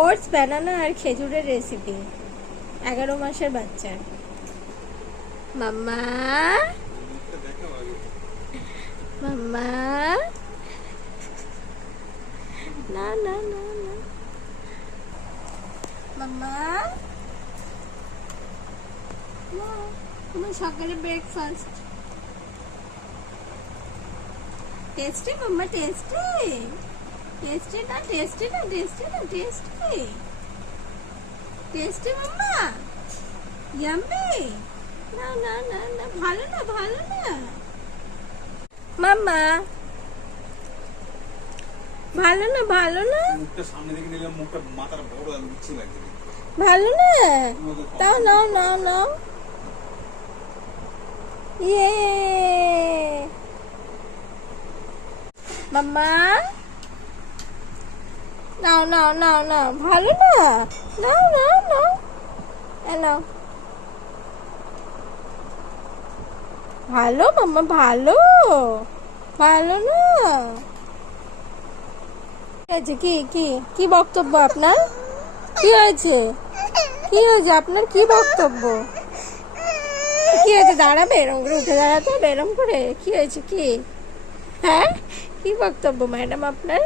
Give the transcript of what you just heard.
Oats বানানো আর খেজুরের recipe 11 মাসের বাচ্চার। মাম্মা মাম্মা না না না না মাম্মা তোমার সকালে ব্রেকফাস্ট টেস্টি মাম্মা, টেস্টি টেস্টি না টেস্টি না টেস্টি না টেস্টি টেস্টি মাম্মা, ইয়াম্মি। না না না না ভালো না ভালো না মাম্মা, ভালো না ভালো না মুখটা সামনে দিকে নিলাম, মুখটা মাথার বড় ইচ্ছে লাগছে ভালো না। তাও নাও নাও নাও। ইয়ে মাম্মা নাও নাও নাও নাও, ভালো না, নাও নাও নাও নাও। ভালো মাম্মা, ভালো ভালো না। কি কি কি বক্তব্য আপনার? কি হয়েছে? কি হয়েছে আপনার? কি বক্তব্য? কি হয়েছে? দাঁড়াবে এরম করে, উঠে দাঁড়াতে হবে এরম করে? কি হয়েছে? কি হ্যাঁ কি বক্তব্য ম্যাডাম আপনার?